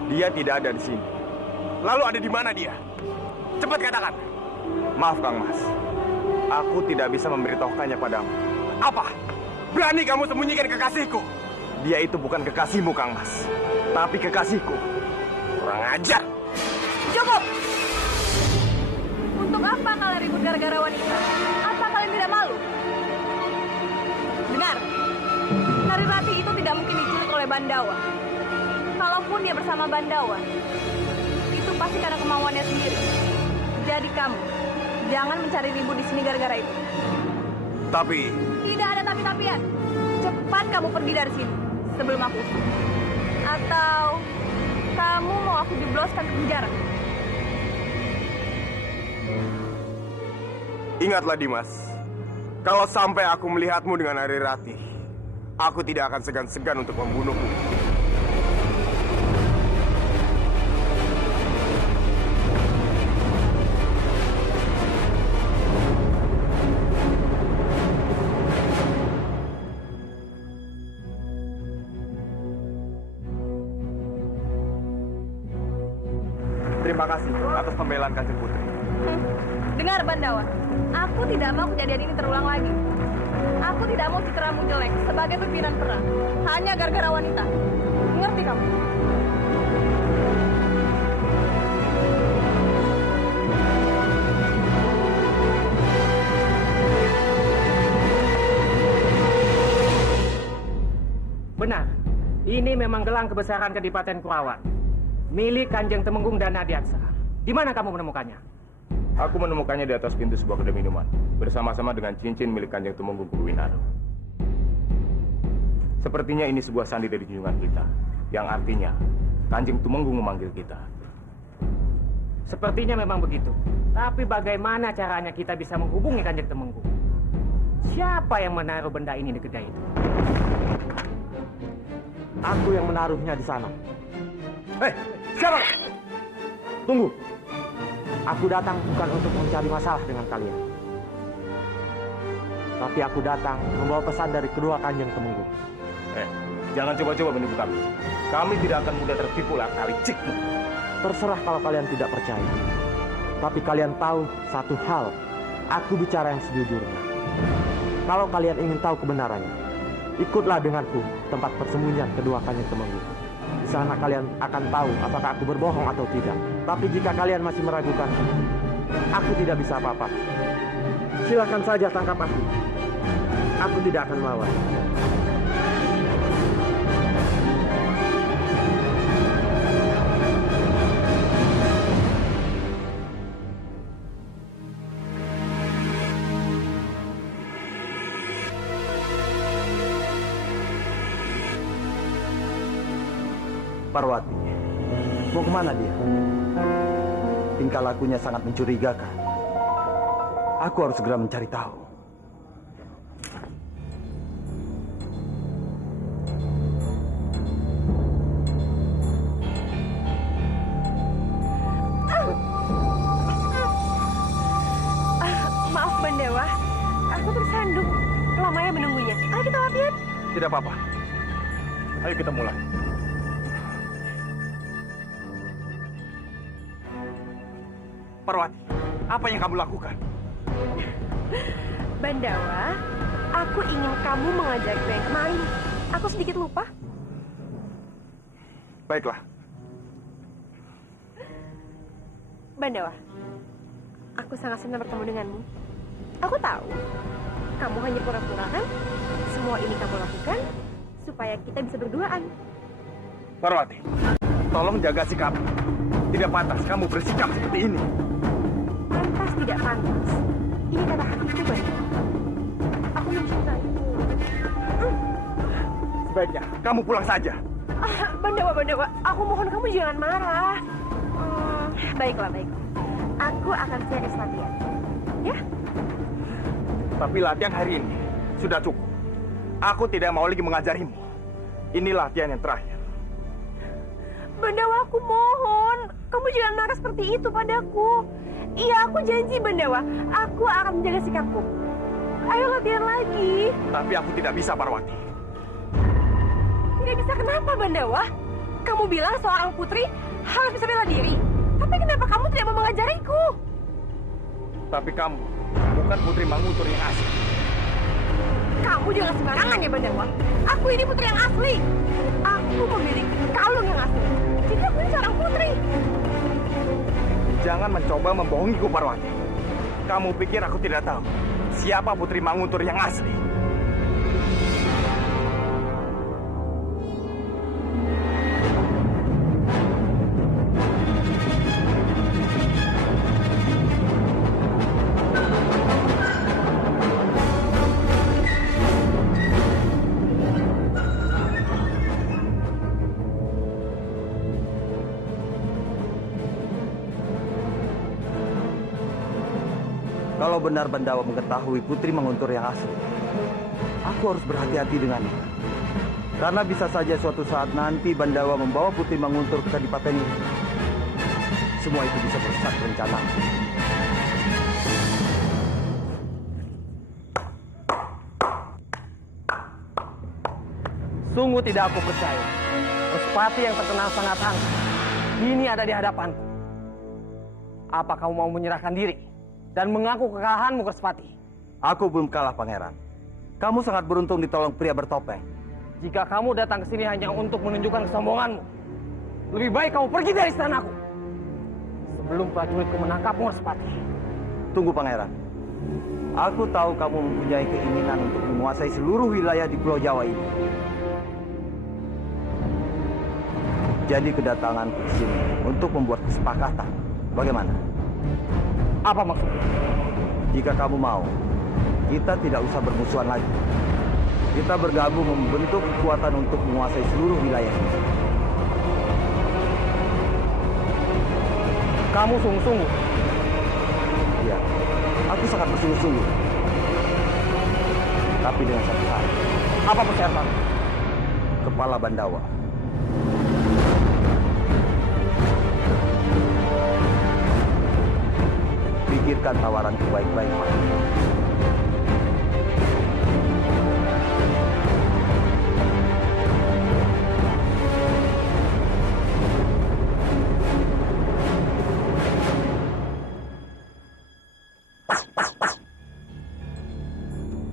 Dia tidak ada di sini. Lalu ada di mana dia? Cepat katakan. Maaf Kang Mas. Aku tidak bisa memberitahukannya padamu. Apa? Berani kamu sembunyikan kekasihku? Dia itu bukan kekasihmu Kang Mas, tapi kekasihku. Kurang ajar. Cukup! Untuk apa kalian ribut gara-gara wanita? Apa kalian tidak malu? Benar, Narirati itu tidak mungkin diculik oleh Bandawa. Kalaupun dia bersama Bandawa, itu pasti karena kemauannya sendiri. Jadi kamu, jangan mencari ribut di sini gara-gara itu. Tapi... Tidak ada tapi-tapian. Cepat kamu pergi dari sini sebelum aku usir. Atau kamu mau aku jebloskan ke penjara? Ingatlah Dimas, kalau sampai aku melihatmu dengan Narirati, aku tidak akan segan-segan untuk membunuhmu. kasih atas pembelaan Kanjeng Putri. Dengar Bandawa, aku tidak mau kejadian ini terulang lagi. Aku tidak mau citramu jelek sebagai pimpinan perang hanya gara-gara wanita. Ngerti kamu? Benar, ini memang gelang kebesaran Kadipaten Kurawan, milik Kanjeng Temenggung dan Nadiaksa. Di mana kamu menemukannya? Aku menemukannya di atas pintu sebuah kedai minuman, bersama-sama dengan cincin milik Kanjeng Temenggung Kubuwinar. Sepertinya ini sebuah sandi dari junjungan kita, yang artinya Kanjeng Temenggung memanggil kita. Sepertinya memang begitu. Tapi bagaimana caranya kita bisa menghubungi Kanjeng Temenggung? Siapa yang menaruh benda ini di kedai itu? Aku yang menaruhnya di sana. Hei, siapa? Tunggu. Aku datang bukan untuk mencari masalah dengan kalian. Tapi aku datang membawa pesan dari kedua Kanjeng Temenggung. Jangan coba-coba menipu kami. Kami tidak akan mudah tertipu oleh akal licikmu. Terserah kalau kalian tidak percaya. Tapi kalian tahu satu hal. Aku bicara yang sejujurnya. Kalau kalian ingin tahu kebenarannya, ikutlah denganku tempat persembunyian kedua Kanjeng Temenggung. Di sana kalian akan tahu apakah aku berbohong atau tidak. Tapi jika kalian masih meragukan, aku tidak bisa apa-apa. Silakan saja tangkap aku. Aku tidak akan melawan. Parwati, mau kemana dia? Tingkah lakunya sangat mencurigakan. Aku harus segera mencari tahu. Maaf Bandawa, aku tersandung. Lamanya menunggunya. Ayo kita latihan. Tidak apa-apa. Ayo kita mulai. Parwati, apa yang kamu lakukan? Bandawa, aku ingin kamu mengajarku yang kemarin. Aku sedikit lupa. Baiklah. Bandawa, aku sangat senang bertemu denganmu. Aku tahu, kamu hanya pura-pura kan? Semua ini kamu lakukan supaya kita bisa berduaan. Parwati, tolong jaga sikap. Tidak pantas kamu bersikap seperti ini. Pantas tidak pantas. Ini kata hatiku, Bandawa. Aku mencintaimu. Sebaiknya kamu pulang saja. Bandawa, aku mohon kamu jangan marah. Baiklah. Aku akan serius latihan. Ya? Tapi latihan hari ini sudah cukup. Aku tidak mau lagi mengajarimu. Ini latihan yang terakhir. Bandawa, aku mohon. Kamu jangan marah seperti itu padaku. Iya, aku janji, Bandawa. Aku akan menjaga sikapku. Ayo latihan lagi. Tapi aku tidak bisa, Parwati. Tidak bisa kenapa, Bandawa? Kamu bilang seorang putri harus bisa bela diri. Tapi kenapa kamu tidak mau mengajariku? Tapi kamu bukan Putri Manguntur yang asli. Kamu jangan sembarangan ya, Bandawa. Aku ini putri yang asli. Aku memiliki kalung yang asli. Jadi aku ini seorang putri. Jangan mencoba membohongiku, Parwati. Kamu pikir aku tidak tahu siapa Putri Manguntur yang asli? Kalau benar Bandawa mengetahui Putri Manguntur yang asli, aku harus berhati-hati dengannya. Karena bisa saja suatu saat nanti Bandawa membawa Putri Manguntur ke Kadipaten ini. Semua itu bisa merusak rencana. Sungguh tidak aku percaya. Respati yang terkenal sangat angkuh kini ada di hadapanku. Apa kamu mau menyerahkan diri dan mengaku kekalahanmu, Kerspati? Aku belum kalah, Pangeran. Kamu sangat beruntung ditolong pria bertopeng. Jika kamu datang ke sini hanya untuk menunjukkan kesombonganmu, lebih baik kamu pergi dari istanaku sebelum prajuritku menangkapmu, Kerspati. Tunggu, Pangeran. Aku tahu kamu mempunyai keinginan untuk menguasai seluruh wilayah di Pulau Jawa ini. Jadi kedatangan ke sini untuk membuat kesepakatan. Bagaimana? Apa maksudnya? Jika kamu mau, kita tidak usah bermusuhan lagi. Kita bergabung membentuk kekuatan untuk menguasai seluruh wilayah. Kamu sungguh-sungguh? Iya, aku sangat bersungguh-sungguh. Tapi dengan satu syarat. Apa persyaratan? Kepala Bandawa. Pikirkan tawaranku baik-baik, Pak.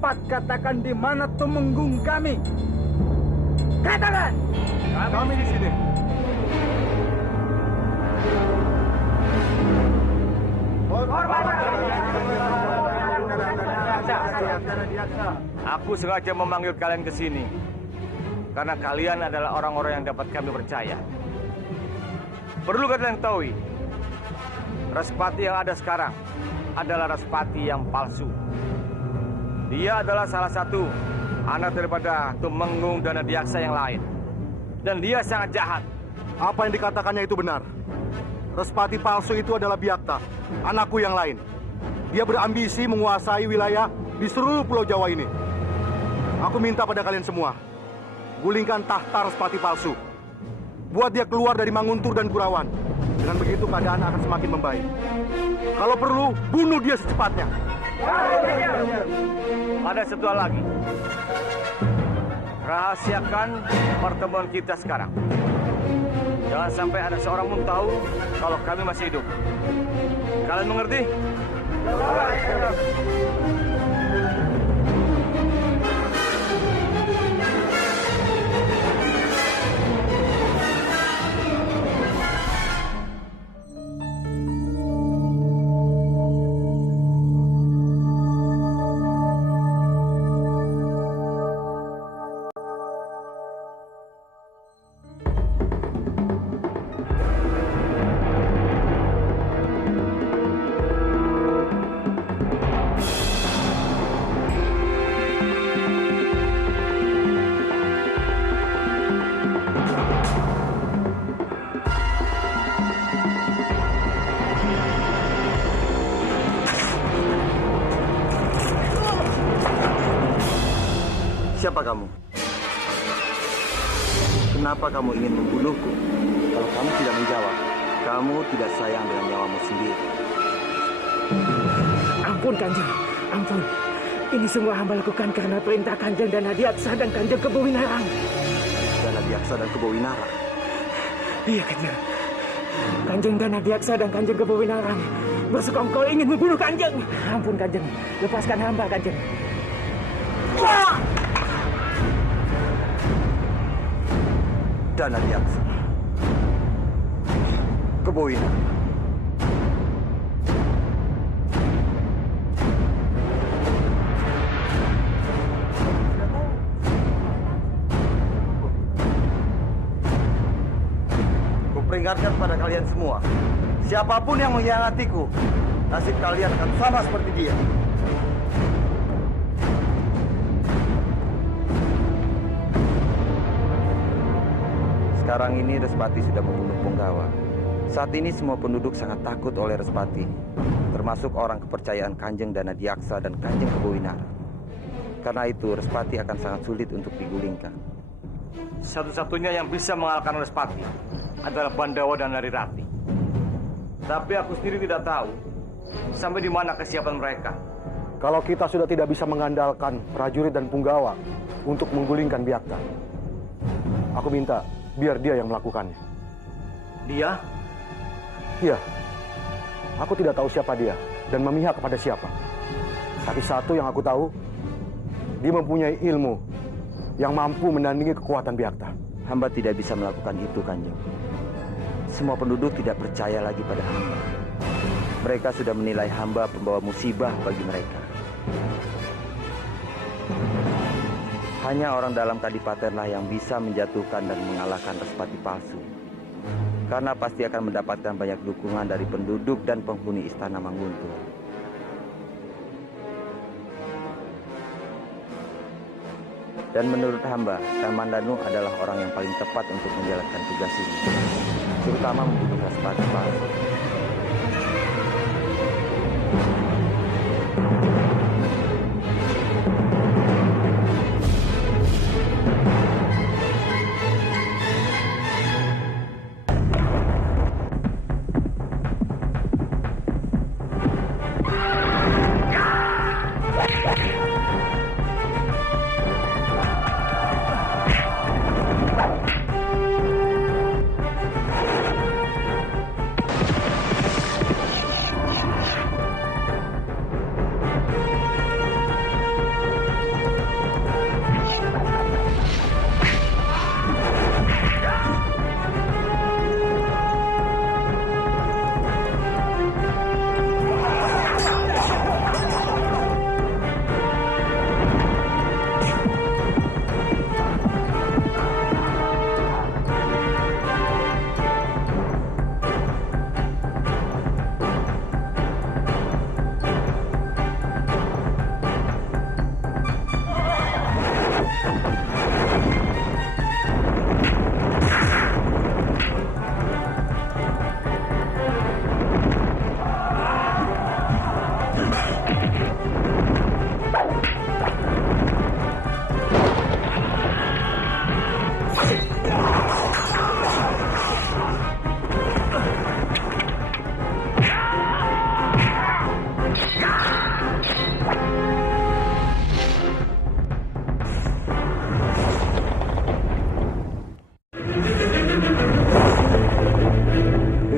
Cepat katakan di mana tumenggung kami. Katakan. Kami di sini. Aku sengaja memanggil kalian ke sini karena kalian adalah orang-orang yang dapat kami percaya. Perlu kalian ketahui, Respati yang ada sekarang adalah Respati yang palsu. Dia adalah salah satu anak daripada Tumenggung dan Nadiaksa yang lain. Dan dia sangat jahat. Apa yang dikatakannya itu benar. Respati palsu itu adalah Biakta, anakku yang lain. Dia berambisi menguasai wilayah di seluruh Pulau Jawa ini. Aku minta pada kalian semua, gulingkan tahta Respati palsu. Buat dia keluar dari Manguntur dan Kurawan. Dengan begitu keadaan akan semakin membaik. Kalau perlu, bunuh dia secepatnya. Ada satu hal lagi. Rahasiakan pertemuan kita sekarang. Jangan sampai ada seorang pun tahu kalau kami masih hidup. Kalian mengerti? Siapa kamu? Kenapa kamu ingin membunuhku? Kalau kamu tidak menjawab, kamu tidak sayang dengan nyawamu sendiri. Ampun, Kanjeng. Ampun. Ini semua hamba lakukan karena perintah Kanjeng dan Nadiaksa dan Kanjeng Kebowinarang. Dan Nadiaksa dan Kebowinarang? Iya, Kanjeng. Kanjeng dan Nadiaksa dan Kanjeng Kebowinarang bersekongkol ingin membunuh Kanjeng. Ampun, Kanjeng. Lepaskan hamba, Kanjeng. Wah! Dan Nadiaksa, Kebowinarang. Kuperingatkan pada kalian semua, siapapun yang mengkhianatiku, nasib kalian akan sama seperti dia. Sekarang ini Respati sudah membunuh Punggawa. Saat ini semua penduduk sangat takut oleh Respati, termasuk orang kepercayaan Kanjeng Danadiaksa dan Kanjeng Kebowinarang. Karena itu Respati akan sangat sulit untuk digulingkan. Satu-satunya yang bisa mengalahkan Respati adalah Bandawa dan Narirati. Tapi aku sendiri tidak tahu sampai di mana kesiapan mereka. Kalau kita sudah tidak bisa mengandalkan prajurit dan Punggawa untuk menggulingkan Biakta, aku minta biar dia yang melakukannya. Dia? Iya. Aku tidak tahu siapa dia dan memihak kepada siapa. Tapi satu yang aku tahu, dia mempunyai ilmu yang mampu menandingi kekuatan Byakta. Hamba tidak bisa melakukan itu, Kanjeng. Semua penduduk tidak percaya lagi pada hamba. Mereka sudah menilai hamba pembawa musibah bagi mereka. Hanya orang dalam kadipatenlah yang bisa menjatuhkan dan mengalahkan Respati palsu. Karena pasti akan mendapatkan banyak dukungan dari penduduk dan penghuni istana Manguntul. Dan menurut hamba, Kamandanu adalah orang yang paling tepat untuk menjalankan tugas ini, terutama membunuh Respati palsu.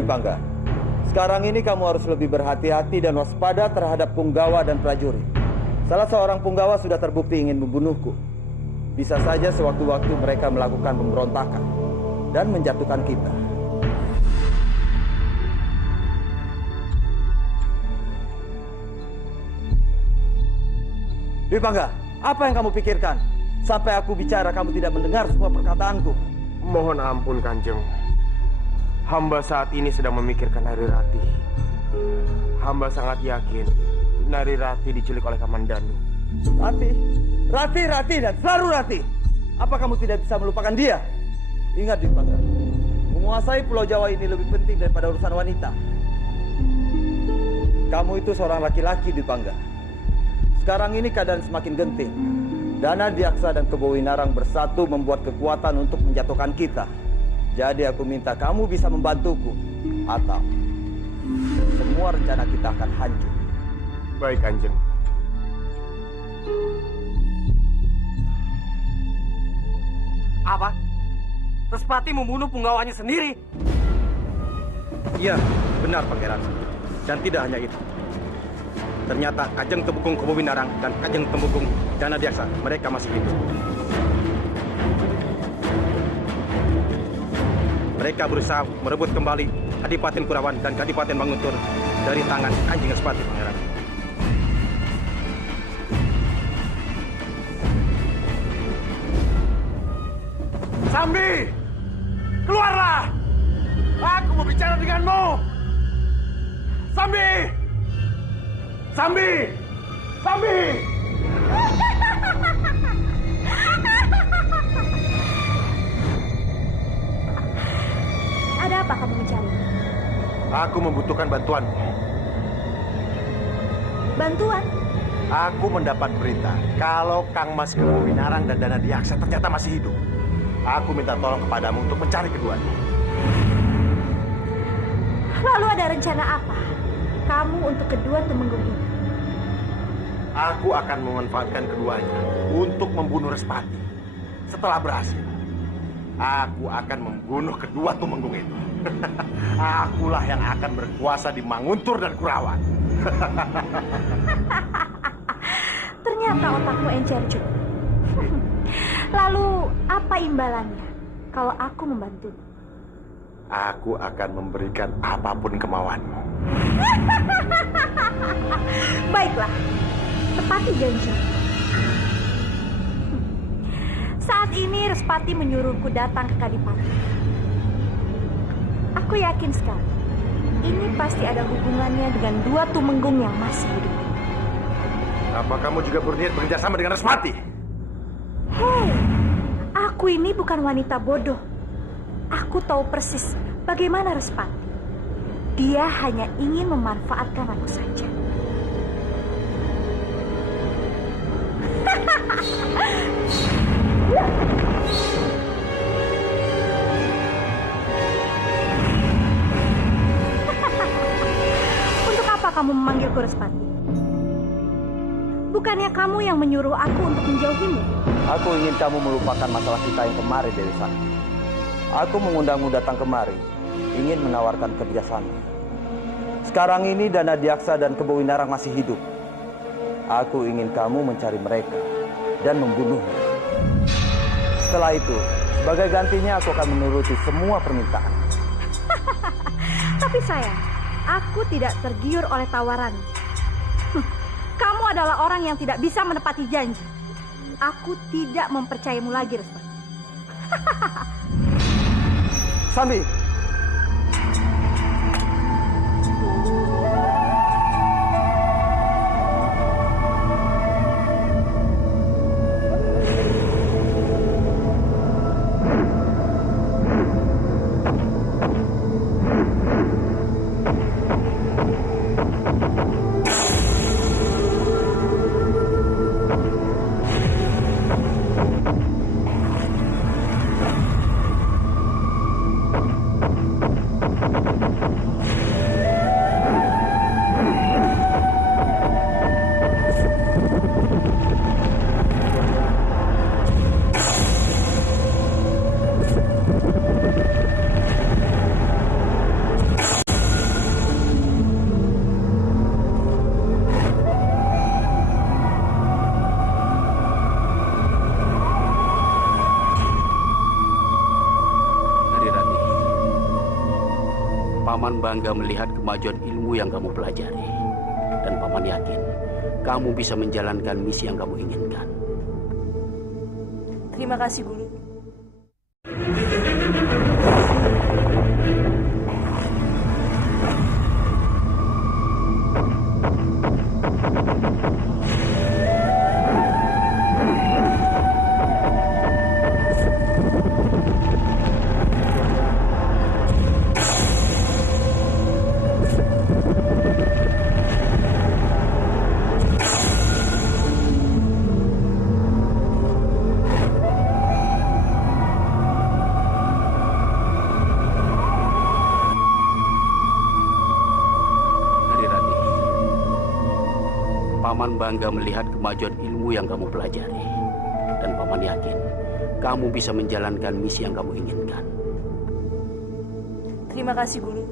Bangga. Sekarang ini kamu harus lebih berhati-hati dan waspada terhadap punggawa dan prajurit. Salah seorang punggawa sudah terbukti ingin membunuhku. Bisa saja sewaktu-waktu mereka melakukan pemberontakan dan menjatuhkan kita. Dwi Pangga, apa yang kamu pikirkan? Sampai aku bicara kamu tidak mendengar semua perkataanku. Mohon ampun, Kanjeng. Hamba saat ini sedang memikirkan Narirati. Hamba sangat yakin Narirati diculik oleh Kamandanu. Rati, dan selalu Rati. Apa kamu tidak bisa melupakan dia? Ingat, Dwi Pangga, menguasai Pulau Jawa ini lebih penting daripada urusan wanita. Kamu itu seorang laki-laki, Dwi Pangga. Sekarang ini keadaan semakin genting. Dana Diaksa dan Kebowinarang bersatu membuat kekuatan untuk menjatuhkan kita. Jadi aku minta kamu bisa membantuku, atau semua rencana kita akan hancur. Baik, Kanjeng. Apa? Respati membunuh punggawanya sendiri? Iya, benar Pangeran. Dan tidak hanya itu. Ternyata Kajeng Tembukung Kebowinarang dan Kajeng Tembukung Dana Diaksa, mereka masih hidup. Mereka berusaha merebut kembali Kadipaten Kurawan dan Kadipaten Manguntur dari tangan Kanjeng Respati, Pangeran. Sambi! Keluarlah! Aku mau bicara denganmu! Sambi! Sambi! Sambi! Ada apa kamu mencari? Aku membutuhkan bantuan. Bantuan? Aku mendapat berita kalau Kang Mas Kebowinarang dan Dana Diaksa ternyata masih hidup. Aku minta tolong kepadamu untuk mencari keduanya. Lalu ada rencana apa kamu untuk kedua Temenggung ini? Aku akan memanfaatkan keduanya untuk membunuh Respati. Setelah berhasil, aku akan membunuh kedua tumenggung itu. Akulah yang akan berkuasa di Manguntur dan Kurawan. Ternyata otakmu encer juga. Lalu apa imbalannya kalau aku membantu? Aku akan memberikan apapun kemauanmu. Baiklah, tepati janji. Saat ini Respati menyuruhku datang ke Kadipati. Aku yakin sekali, ini pasti ada hubungannya dengan dua tumenggung yang masih hidup. Apa kamu juga berniat bekerja sama dengan Respati? Hei, aku ini bukan wanita bodoh. Aku tahu persis bagaimana Respati. Dia hanya ingin memanfaatkan aku saja. Untuk apa kamu memanggilku Respati? Bukannya kamu yang menyuruh aku untuk menjauhimu? Aku ingin kamu melupakan masalah kita yang kemarin, Dewi Sakti. Aku mengundangmu datang kemari, ingin menawarkan kerjasama. Sekarang ini Dana Diaksa dan Kebo Winarang masih hidup. Aku ingin kamu mencari mereka dan membunuhnya. Setelah itu, sebagai gantinya aku akan menuruti semua permintaan. Tapi sayang, aku tidak tergiur oleh tawaran. Kamu adalah orang yang tidak bisa menepati janji. Aku tidak mempercayamu lagi, Respati. Sambi! Paman bangga melihat kemajuan ilmu yang kamu pelajari. Dan Paman yakin, kamu bisa menjalankan misi yang kamu inginkan. Terima kasih, Guru. Paman bangga melihat kemajuan ilmu yang kamu pelajari. Dan Paman yakin, kamu bisa menjalankan misi yang kamu inginkan. Terima kasih, Guru.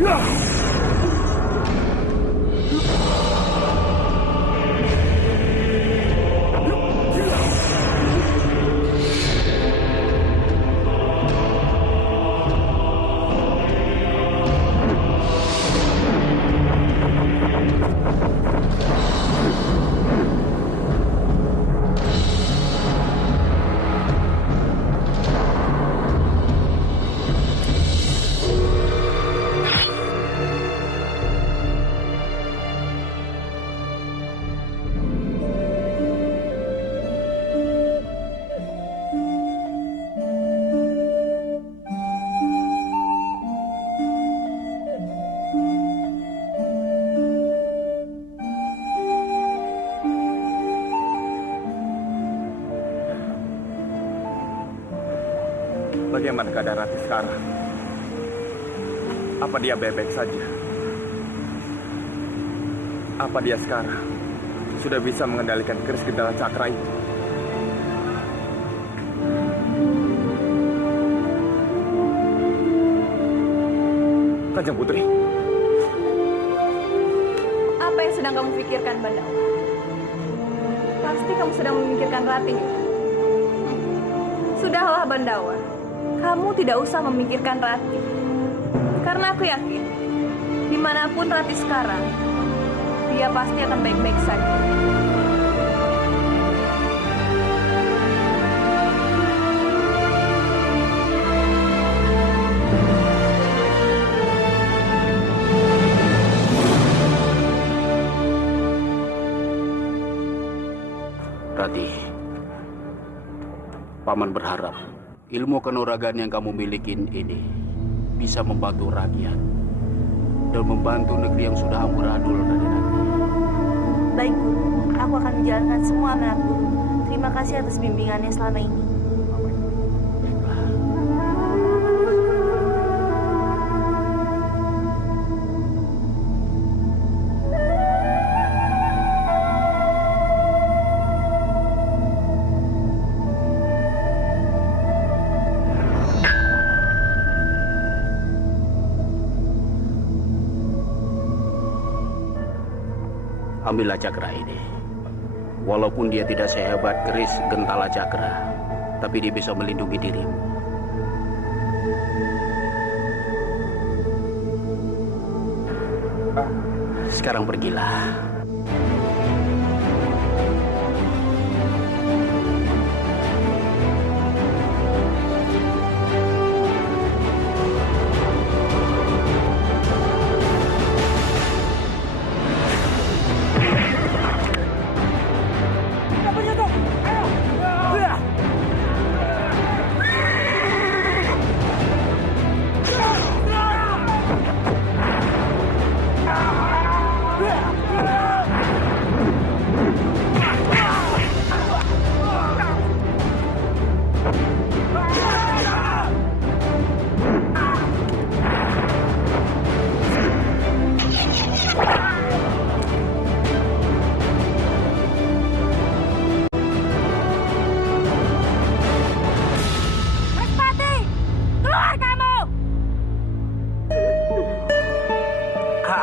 Yeah! Bagaimana keadaan Rati sekarang? Apa dia baik-baik saja? Apa dia sekarang sudah bisa mengendalikan keris Gendala Cakra itu? Kanjeng Putri. Apa yang sedang kamu pikirkan, Bandawa? Pasti kamu sedang memikirkan Rati. Sudahlah, Bandawa. Kamu tidak usah memikirkan Rati. Karena aku yakin, dimanapun Rati sekarang, dia pasti akan baik-baik saja. Rati, Paman berharap ilmu kanuragan yang kamu miliki ini bisa membantu rakyat dan membantu negeri yang sudah amburadul, Raden. Baik, Guru. Aku akan menjalankan semua amanat Guru. Terima kasih atas bimbingannya selama ini. Ambillah cakra ini. Walaupun dia tidak sehebat keris Gentala Cakra, tapi dia bisa melindungi dirimu. Sekarang pergilah.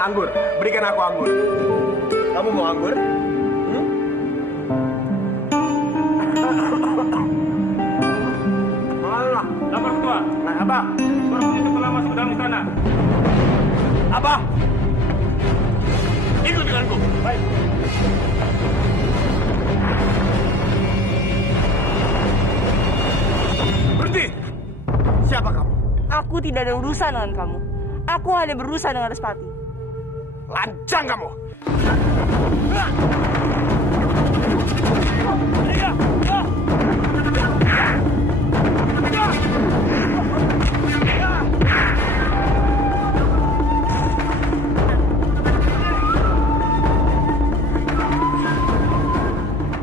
Anggur, berikan aku anggur. Kamu mau anggur? Malah, lapor ketua. Nah, apa? Suara penyusup telah masuk ke dalam istana. Apa? Ikut denganku. Baik. Berhenti. Siapa kamu? Aku tidak ada urusan dengan kamu. Aku hanya berurusan dengan Respati. Lancang kamu!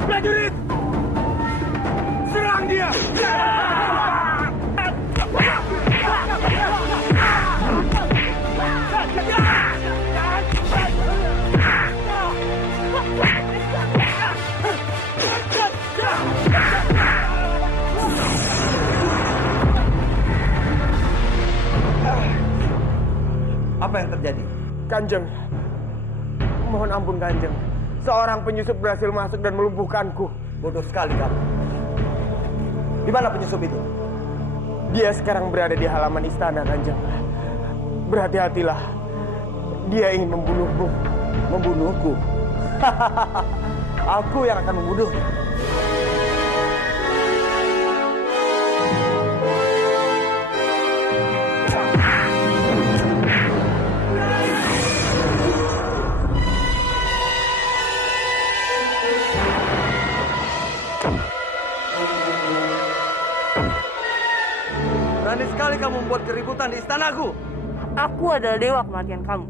Prajurit! Serang dia! Apa yang terjadi? Kanjeng, mohon ampun Kanjeng. Seorang penyusup berhasil masuk dan melumpuhkanku. Bodoh sekali kamu. Di mana penyusup itu? Dia sekarang berada di halaman istana, Kanjeng. Berhati-hatilah. Dia ingin membunuhmu. Membunuhku? Aku yang akan membunuhnya. Berani sekali kamu membuat keributan di istanaku. Aku adalah dewa kematian kamu.